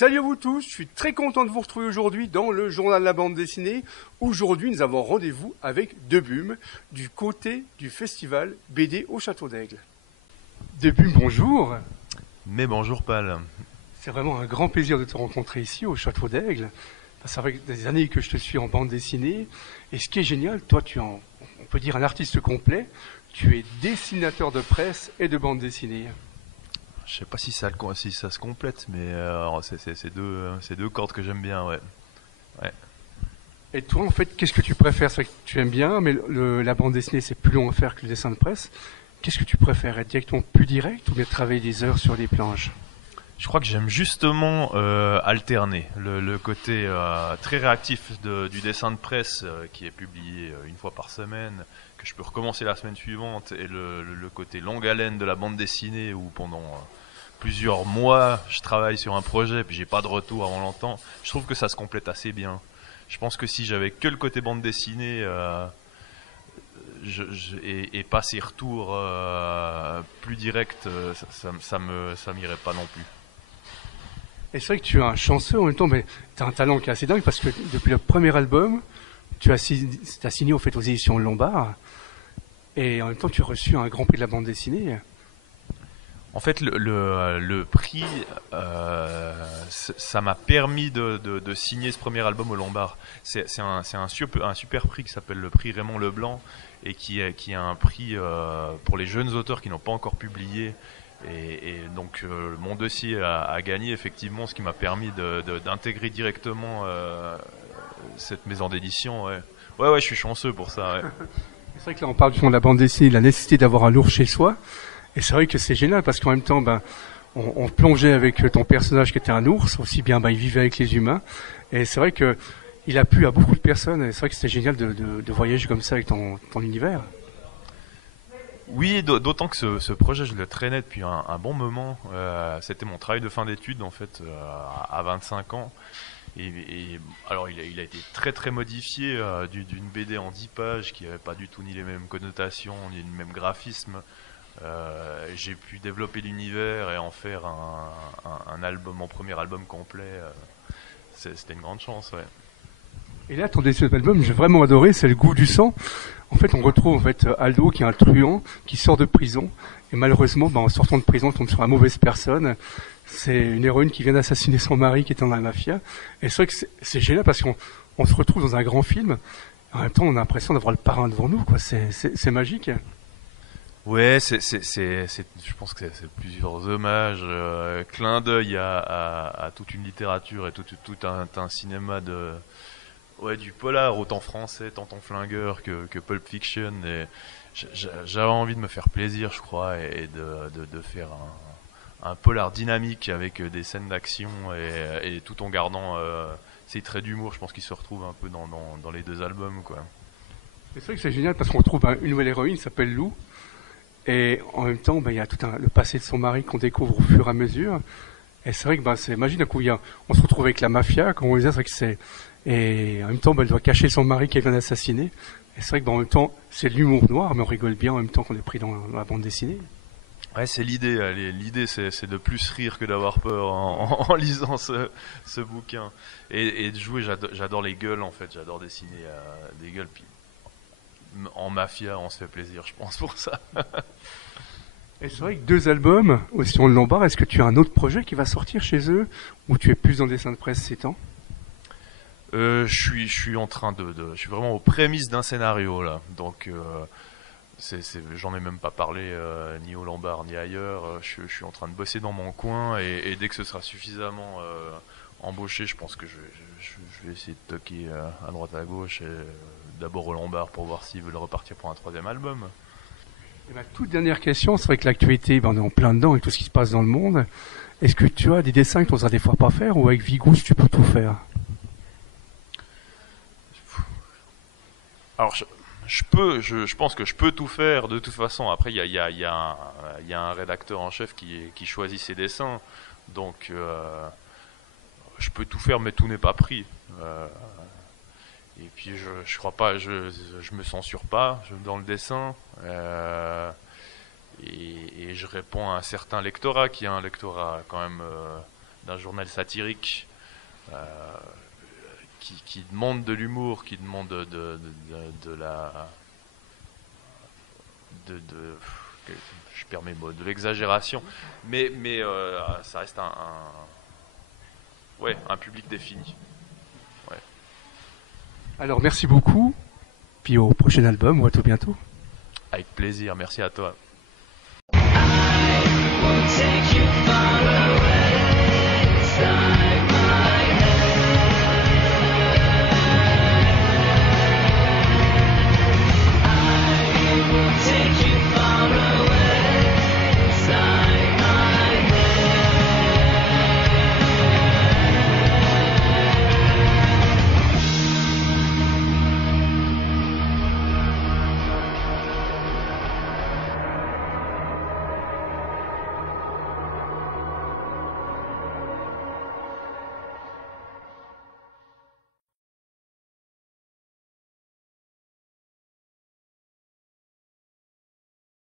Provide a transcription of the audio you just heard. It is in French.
Salut à vous tous, je suis très content de vous retrouver aujourd'hui dans le journal de la bande dessinée. Aujourd'hui, nous avons rendez-vous avec Debum du côté du festival BD au Château d'Aigle. Debum, bonjour. Mais bonjour Pal. C'est vraiment un grand plaisir de te rencontrer ici au Château d'Aigle. Ça fait des années que je te suis en bande dessinée. Et ce qui est génial, toi tu es, on peut dire, un artiste complet. Tu es dessinateur de presse et de bande dessinée. Je sais pas si ça se complète, mais c'est deux cordes que j'aime bien, ouais. Et toi, en fait, qu'est-ce que tu préfères? C'est vrai que tu aimes bien, mais la bande dessinée, c'est plus long à faire que le dessin de presse. Qu'est-ce que tu préfères? Être directement plus direct ou bien travailler des heures sur des planches? Je crois que j'aime justement alterner le côté très réactif du dessin de presse qui est publié une fois par semaine, que je peux recommencer la semaine suivante, et le côté longue haleine de la bande dessinée où pendant plusieurs mois je travaille sur un projet puis j'ai pas de retour avant longtemps. Je trouve que ça se complète assez bien. Je pense que si j'avais que le côté bande dessinée et pas ces retours plus directs, ça m'irait pas non plus. Et c'est vrai que tu es un chanceux en même temps, mais tu as un talent qui est assez dingue parce que depuis le premier album, tu as signé au fait aux éditions Lombard et en même temps tu as reçu un grand prix de la bande dessinée. En fait, le prix, ça m'a permis de signer ce premier album au Lombard. C'est un super prix qui s'appelle le prix Raymond Leblanc et qui est un prix pour les jeunes auteurs qui n'ont pas encore publié. Et donc mon dossier a gagné effectivement, ce qui m'a permis d'intégrer directement cette maison d'édition. Ouais, je suis chanceux pour ça. Ouais. C'est vrai que là on parle du fond de la bande dessinée, la nécessité d'avoir un lourd chez soi. Et c'est vrai que c'est génial parce qu'en même temps, on plongeait avec ton personnage qui était un ours, aussi bien il vivait avec les humains. Et c'est vrai que il a plu à beaucoup de personnes. Et c'est vrai que c'était génial de voyager comme ça avec ton univers. Oui, d'autant que ce projet, je le traînais depuis un bon moment. C'était mon travail de fin d'études, en fait, à 25 ans. Alors, il a été très très modifié d'une BD en 10 pages qui n'avait pas du tout ni les mêmes connotations, ni le même graphisme. J'ai pu développer l'univers et en faire un album, mon premier album complet. C'était une grande chance, ouais. Et là, ton deuxième album, j'ai vraiment adoré, c'est Le Goût du sang. En fait, on retrouve Aldo qui est un truand qui sort de prison. Et malheureusement, en sortant de prison, on tombe sur la mauvaise personne. C'est une héroïne qui vient d'assassiner son mari qui était dans la mafia. Et c'est vrai que c'est génial parce qu'on se retrouve dans un grand film. En même temps, on a l'impression d'avoir le parrain devant nous, quoi. C'est magique. Ouais, je pense que c'est plusieurs hommages, clin d'œil à toute une littérature et tout un cinéma du polar, autant français, tant en flingueur que Pulp Fiction. Et j'avais envie de me faire plaisir, je crois, et de faire un polar dynamique avec des scènes d'action et tout en gardant ces traits d'humour. Je pense qu'ils se retrouvent un peu dans les deux albums, quoi. C'est vrai que c'est génial parce qu'on retrouve une nouvelle héroïne qui s'appelle Lou. Et en même temps, il y a tout le passé de son mari qu'on découvre au fur et à mesure. Et c'est vrai que c'est magique. D'un coup, on se retrouve avec la mafia, comme on disait, c'est vrai que c'est. Et en même temps, elle doit cacher son mari qu'elle vient d'assassiner. Et c'est vrai que en même temps, c'est de l'humour noir, mais on rigole bien en même temps qu'on est pris dans la bande dessinée. Ouais, c'est l'idée. L'idée, c'est de plus rire que d'avoir peur en lisant ce bouquin. Et de jouer, j'adore les gueules, en fait. J'adore dessiner des gueules. Puis, en mafia, on se fait plaisir, je pense, pour ça. Et c'est vrai que 2 albums, aussi on le Lombard, est-ce que tu as un autre projet qui va sortir chez eux, ou tu es plus dans le dessin de presse ces temps? Je suis en train je suis vraiment aux prémices d'un scénario là, donc j'en ai même pas parlé ni au Lombard ni ailleurs. Je suis en train de bosser dans mon coin et dès que ce sera suffisamment embauché, je pense que je vais essayer de toquer à droite à gauche et d'abord au Lombard pour voir s'ils veulent repartir pour un 3e album. Et ma toute dernière question, c'est vrai que l'actualité, on est en plein dedans avec tout ce qui se passe dans le monde. Est-ce que tu as des dessins que tu n'oseras des fois pas faire ou avec Vigous tu peux tout faire? Alors je pense que je peux tout faire de toute façon. Après il y a un rédacteur en chef qui choisit ses dessins, donc je peux tout faire, mais tout n'est pas pris. Et puis je crois pas, je me censure pas dans le dessin. Et je réponds à un certain lectorat qui est un lectorat quand même d'un journal satirique qui demande de l'humour, qui demande de je perds mes mots, de l'exagération, mais ça reste un public défini. Ouais. Alors merci beaucoup, puis au prochain album ou à tout bientôt. Avec plaisir, merci à toi.